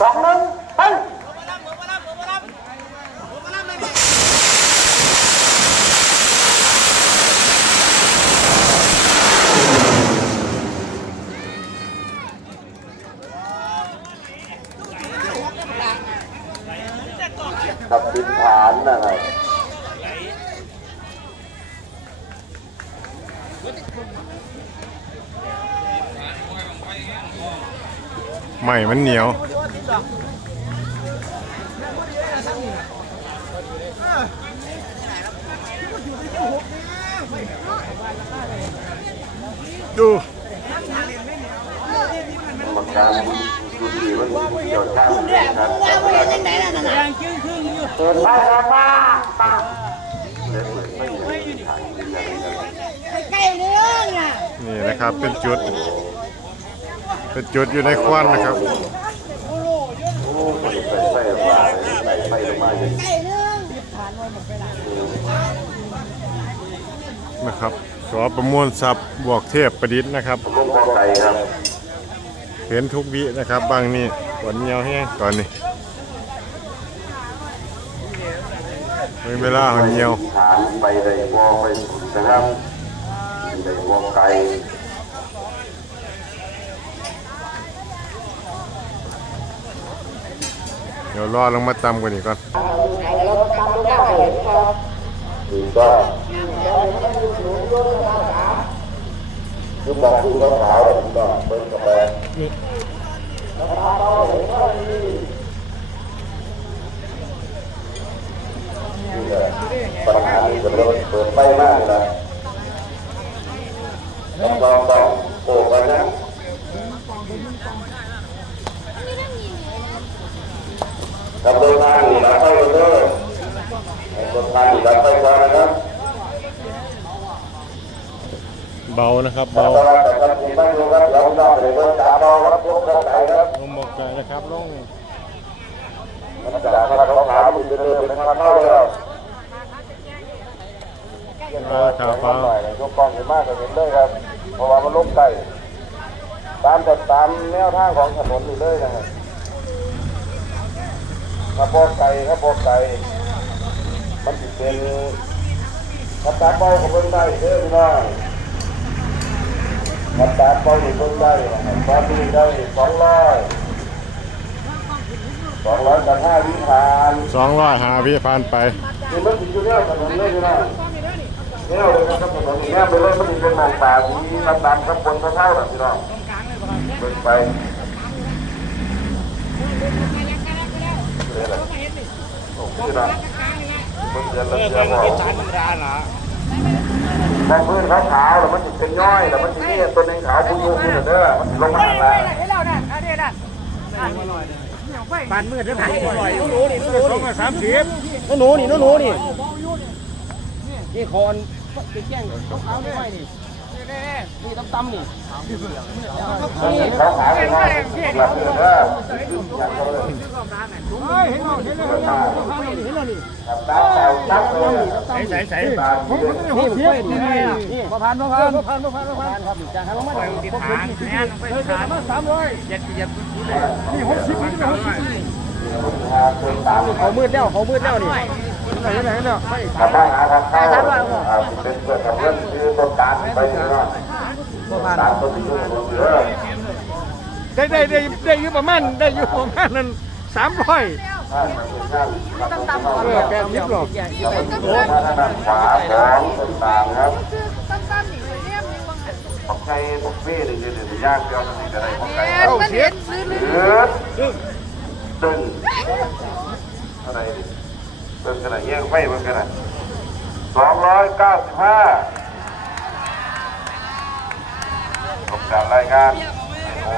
สองหนึ่งไปกับดินฐานนะครับ ใหม่มันเหนียวดูกรรมกรดูดีมันเกี่ยวข้างนะครับเปิดไปออกมาปังเลยไม่ไม่อยู่ทางนี้เลยใกล้เรื่องอะนี่นะครับเป็นจุด เป็นจุดอยู่ในควันนะครับนไปลงมาอย่างใกล้เรื่องนะครับสอประมวลทรัพย์บวกเทพประดิษฐ์นะครับ เห็นทุกวินะครับ บางนี่ฝนเหนียวแห้งตอนนี้เป็นเวลาของเหนียวฐานไปได้บ่อไปนะครับได้บ่อไก่ ดี๋ยวรอลงมาตำกันอีกก่อนคือบอกคือเขาขาวผมก็เบิ้ลกับแบนี่ปัญหาเรื่องปมากเลยต้องลองต้องโอ้กันนะกับเดินทางอยู่หลังไปกันเลยเดิ นทางอยู่หลังไปก่อนนะครับเบานะครับเราเบาแต่กันทีไม่รู้ครับเราต้องไปเดินตามเราครับพวกเราไหนครับลงหมอกไก่นะครับลงจากพระเขาขามันจะเริ่มเป็นพระเข้าแล้วมาขาฟ้าหน่อยยกกองเห็นมากก็เห็นเลยครับเพราะว่ามันลงไก่ตามแต่ตามแนวทางของถนนนี่เลยนะครับถ้าบอกไก่ถ้าบอกไก่ มันจะเป็นกระตาเป้ากับเบิ้งได้เด้อพี่น้องกระตาเป้านี่เบิ้งได้นะครับตอนนี้ได้สองร้อยสองร้อยกับห้าวิหารสองร้อยหาวิผ่านไปคือมันถึงจะเรียกถนนเลยนะเนี่ยเลยนะครับถนนเนี่ยไปเลยมันถึงเป็นมองตาที่ดำดำข้างบนข้างเท้าแบบพี่น้องเป็นไปเลยแหละโอ้พี่น้อง มันเดือนละเดือนบอกมองพื้นขาวขาวแล้วมันจะเป็นย่อยแล้วมันจะนี่ตัวนึงขาวผู้ยูคุณเด้อมันลงมาข้างล่างเห็นแล้วนะอันนี้นะปานมืดได้ไหมหนูนี่หนูนี่สามสิบหนูนี่หนูนี่นี่คอนไปแจ้งเอาไม่ไหวนี่ นี่ตำตำนี่ขาวขาวพี่น้องหลับเด้ออย่างเฮ้ยเห็นมั้ยเห็นแล้วเห็นแล้วเห็นแล้วนี่ครับตาแถวชักเลยใส่ใส่ใส่ตาดีเลยนี่เพี้ยนี่นี่มาผ่านมาผ่านมาผ่านมาผ่านมาผ่านครับจากทางลงมาติดฐานเลยฐานมาสามร้อยเจ็ดเจ็ดนี่หกสิบนี่หกสิบเขามืดแล้วเขามืดแล้วนี่ เห็นไหมเห็นแล้วไม่กลับบ้านหาทางเข้าอ่าเป็นเพื่อนกับเพื่อนที่ต้องการไปถึงเนาะตามตัวที่อยู่บนเรือได้ได้ได้ได้อยู่ประมาณได้อยู่ประมาณนั้นสามร้อยถ้าทางเออแปดสิบหรอกถ้าทางขวาของต่างๆครับตั้มๆนี่เลยเนี่ยมีบางอันของใช้ของเฟ่หรือหรือย่างเดียวนี่ก็ได้ของไก่เอ้ามันเสียเห็นซื้อหเลยรือตึงอะไรดิ ตึงขนาดเยกไฟมันขนาดสองร้อยเก้าสิบห้าของการรายงาน